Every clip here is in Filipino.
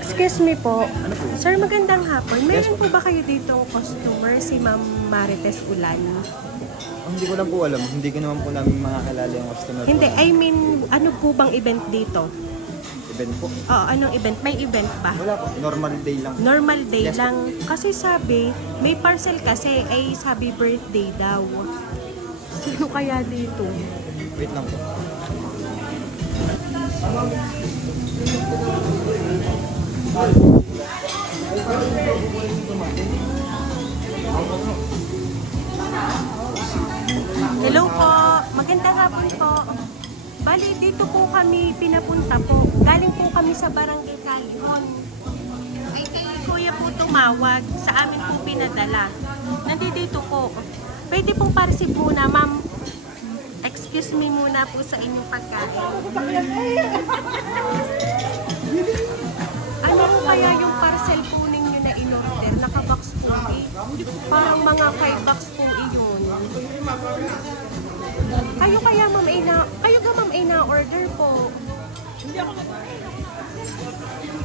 Excuse me po. Sir, magandang hapon. Mayroon po ba kayo dito customer, si Ma'am Marites Ulan? Hindi ko lang po alam. Hindi ko naman po namin makakalala yung customer Hindi, po. I mean, ano po bang event dito? Event po. Oo, anong event? May event ba? Wala po. Normal day lang. Normal day Yes, lang. Kasi sabi, may parcel kasi ay sabi birthday daw. Sino kaya dito? Wait lang po. Hello po. Magandang hapon po. Bali, dito po kami pinapunta po. Galing po kami sa Barangay Calihon. Ay, kay Kuya po tumawag. Sa amin po pinadala. Nandito po. Pwede pong pa-receive muna, ma'am. Excuse me muna po sa inyong pagkain. Ano po kaya yung parcel po ninyo na in-order? Naka-box po eh. Parang mga 5 box po iyon. Kayo kaya ma'am ay na-order po. Hindi ako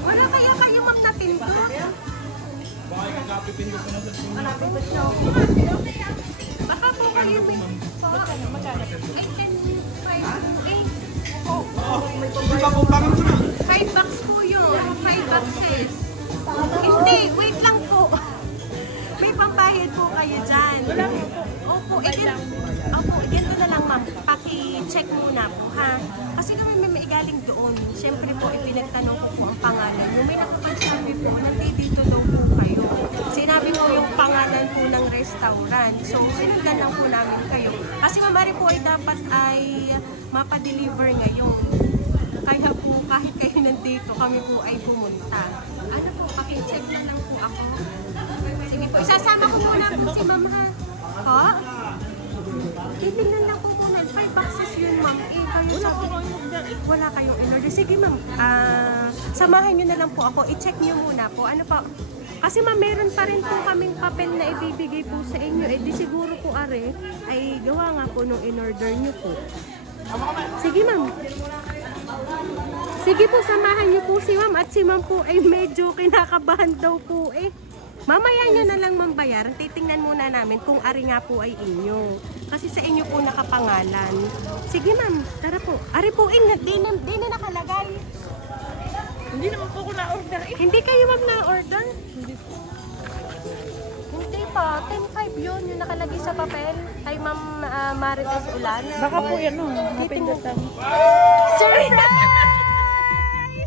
wala kaya kayo ma'am natindot? Baka po kayo may ay 5 box po yun. 5 boxes. Hindi, wait lang po. May pambayad po kayo dyan. Opo, ganito na lang ma'am. Paki-check muna po ha. Kasi kami may galing doon. Siyempre po, ipinagtanong ko po ang pangalan nyo. May nakapagsabi po, nandito daw po kayo. Sinabi po yung pangalan po ng restaurant. So, sinundan lang po namin kayo. Kasi mamari po ay dapat ay mapadeliver ngayon. Kaya po, kahit kayo nandito, kami po ay pumunta. Ano po, paki-check na lang po ako. Sige po, isasama ko muna po si ma'am ha. Ha? Titingnan lang po muna. 5 boxes yun ma'am. Kayo sabi, wala kayong in-order. Sige ma'am, samahan nyo na lang po ako. I-check nyo muna po. Ano pa? Kasi ma'am, meron pa rin po kaming papel na ibibigay po sa inyo. Eh di siguro po are, ay gawa nga po nung in-order nyo po. Sige ma'am. Sige po, samahan niyo po si ma'am at si ma'am po ay medyo kinakabahan daw po eh. Mamaya nyo na lang ma'am bayaran. Titingnan muna namin kung ari nga po ay inyo. Kasi sa inyo po nakapangalan. Sige ma'am, tara po. Ari po, di na nakalagay. Hindi naman po ako na-order eh. Hindi kayo ma'am na-order? Hindi pa. 10.5 yun, yung nakalagay sa papel. Kay ma'am Marites Ulan. Baka po yan o, mapindutan. Surprise!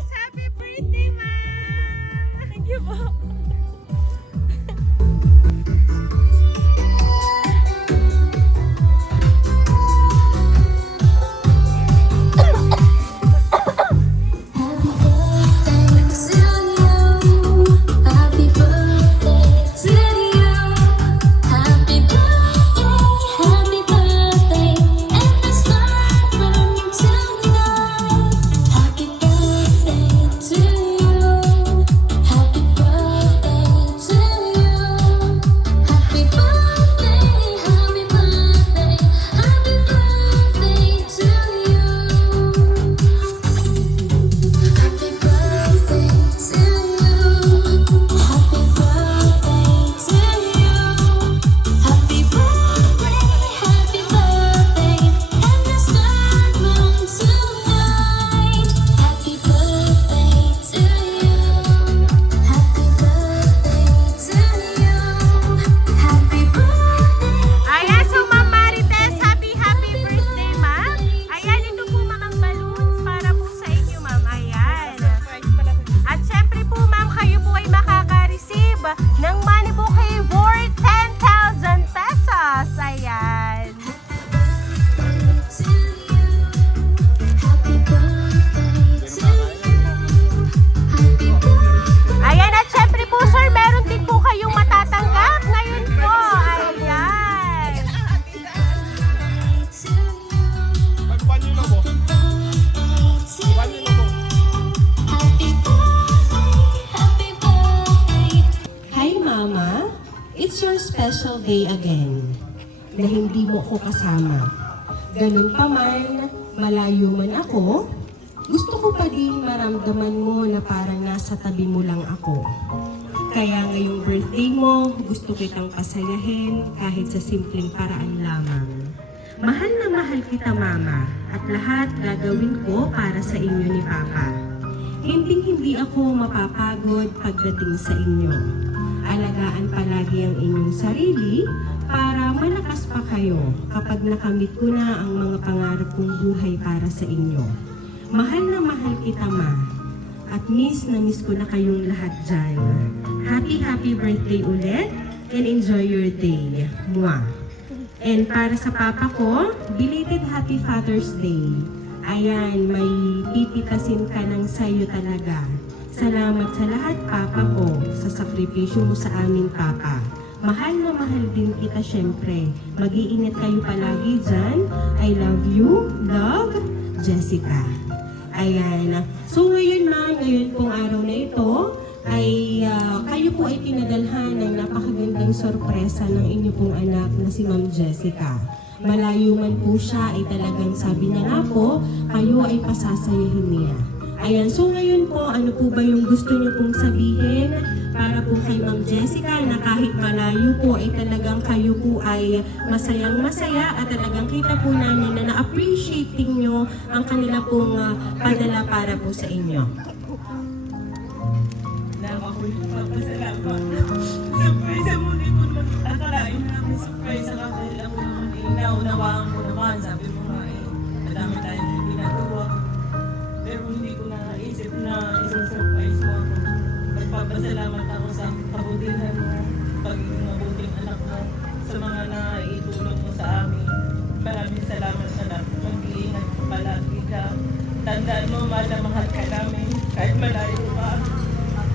Happy birthday, ma'am! Thank you po. special day again na hindi mo ko kasama. Ganun pa man, malayo man ako, gusto ko pa din maramdaman mo na parang nasa tabi mo lang ako. Kaya ngayong birthday mo, gusto kitang pasayahin kahit sa simpleng paraan lamang. Mahal na mahal kita, Mama, at lahat gagawin ko para sa inyo ni Papa. Hindi ako mapapagod pagdating sa inyo. Alagaan palagi ang inyong sarili para malakas pa kayo kapag nakamit ko na ang mga pangarap kong buhay para sa inyo. Mahal na mahal kita, Ma. At miss na miss ko na kayong lahat dyan. Happy birthday ulit and enjoy your day. Mwah! And para sa papa ko, belated Happy Father's Day. Ayan, may pipitasin ka ng sayo talaga. Salamat sa lahat, Papa ko, sa sakripisyo mo sa amin, Papa. Mahal na mahal din kita, syempre. Mag-iingat kayo palagi dyan. I love you. Love, Jessica. Ayan. So ngayon, ma'am, ngayon pong araw na ito, ay kayo po ay pinadalhan ng napakagandang sorpresa ng inyo pong anak na si Ma'am Jessica. Malayo man po siya ay talagang sabi na nga po, kayo ay pasasayahin niya. Ayan, so ngayon po, ano po ba yung gusto niyo pong sabihin para po kay Ma'am Jessica na kahit malayo po ay talagang kayo po ay masayang masaya at talagang kita po namin na na-appreciating nyo ang kanila pong padala para po sa inyo. Surprise sa muli ko naman. Akalain na namin surprise sa kakailan ko naman. Naunawaan ko naman. Sabi mo nga madami tayong hindi nagawa. Pero hindi ko naisip na isang surprise mo ako. Nagpapasalamat ako sa kabutihan mo, pagiging mabuting anak mo, sa mga naitulong mo sa amin. Maraming salamat sa lahat. Mag-iingat ko palagi ka. Tandaan mo, mahal na mahal ka namin. Kahit malayo ka.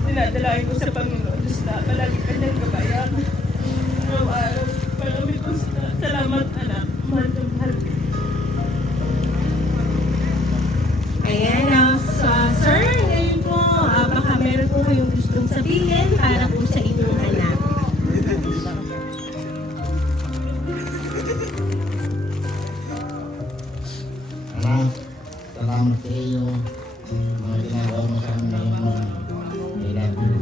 Dinadalain ko sa Panginoon Diyos na palagi kanyang gabayan. Araw-araw, maraming ko salamat, anak. Mahal na mahal ka. Ayan, sir, ngayon po, baka meron po kayong gustong sabihin para po sa inyong anak. Anak, salamat sa iyo. Mga ginagawa mo sa amin ngayon. I love you.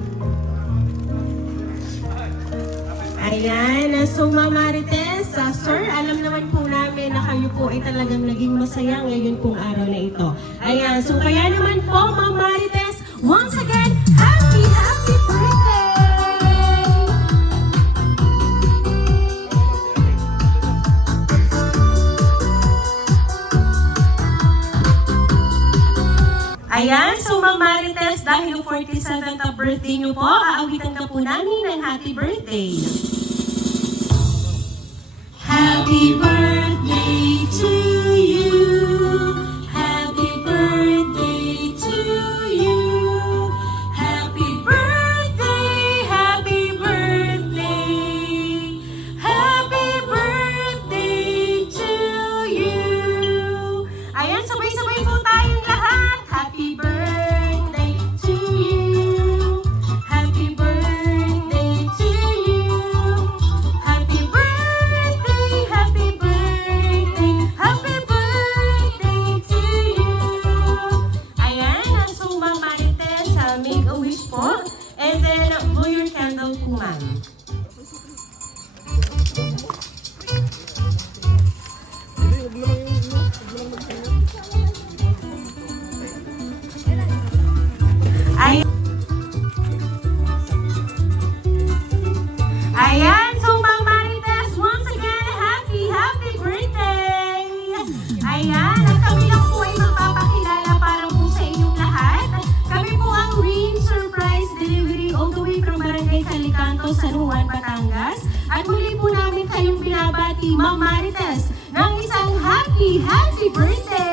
Ayan, so Ma'am Marites, sir, alam naman po namin na kayo po ay talagang naging masaya ngayon pong araw na ito. Ayan, so kaya naman po, Ma'am Marites, once again, happy birthday! Ayan, so Ma'am Marites, dahil 47th na birthday niyo po, aawitan ka po namin ng happy birthday. Happy birthday to you. Happy birthday to you. Happy birthday, happy birthday. Happy birthday to you. Ayan, sabay-sabay po tayong lahat. Happy birthday to you. Happy birthday to you. Happy birthday, happy birthday, happy birthday to you. Ayan, so Ma'am Marites, make a wish po. And then, blow your candle po, ma'am. Ayan, so Ma'am Marites, once again, happy birthday! Ayan, at kami lang po ay magpapakilala para po sa inyong lahat. Kami po ang Ring Surprise Delivery all the way from Barangay Calicanto, San Juan, Batangas. At muli po namin kayong binabati, Ma'am Marites, ng isang happy birthday!